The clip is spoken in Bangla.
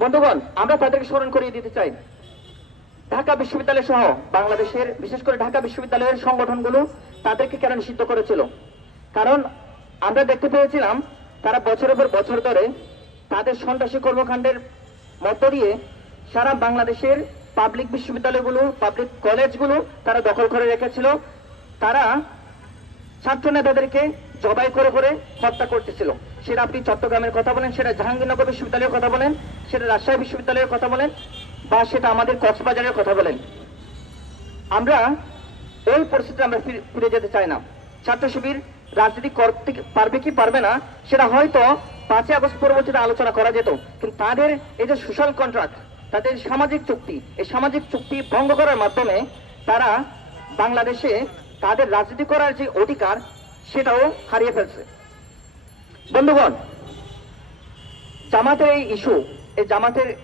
বন্ধুগণ, আমরা তাদেরকে স্মরণ করিয়ে দিতে চাই, ঢাকা বিশ্ববিদ্যালয় সহ বাংলাদেশের বিশেষ করে ঢাকা বিশ্ববিদ্যালয়ের সংগঠনগুলো তাদেরকে কেন নিষিদ্ধ করেছিল। কারণ আমরা দেখতে পেয়েছিলাম তারা বছরের পর বছর ধরে তাদের সন্ত্রাসী কর্মকাণ্ডের মধ্য দিয়ে সারা বাংলাদেশের পাবলিক বিশ্ববিদ্যালয়গুলো, পাবলিক কলেজগুলো তারা দখল করে রেখেছিল। তারা ছাত্র নেতাদেরকে জবাই করে করে হত্যা করতেছিল। সেটা আপনি চট্টগ্রামের কথা বলেন, সেটা জাহাঙ্গীরনগর বিশ্ববিদ্যালয়ের কথা বলেন, সেটা রাজশাহী বিশ্ববিদ্যালয়ের কথা বলেন, বা সেটা আমাদের কক্সবাজারের কথা বলেন। আমরা ওই পরিস্থিতিতে আমরা ফিরে যেতে চাই না। ছাত্র শিবির রাজনীতি করতে পারবে কি পারবে না সেটা হয়তো 5ই আগস্ট পরবর্তীতে আলোচনা করা যেত, কিন্তু তাদের এই যে সোশ্যাল কন্ট্রাক্ট, তাদের সামাজিক চুক্তি, এই সামাজিক চুক্তি ভঙ্গ করার মাধ্যমে তারা বাংলাদেশে তাদের রাজনীতি করার যে অধিকার সেটাও হারিয়ে ফেলছে। বন্ধুগণ, জামাতের এই ইস্যু, এই জামাতের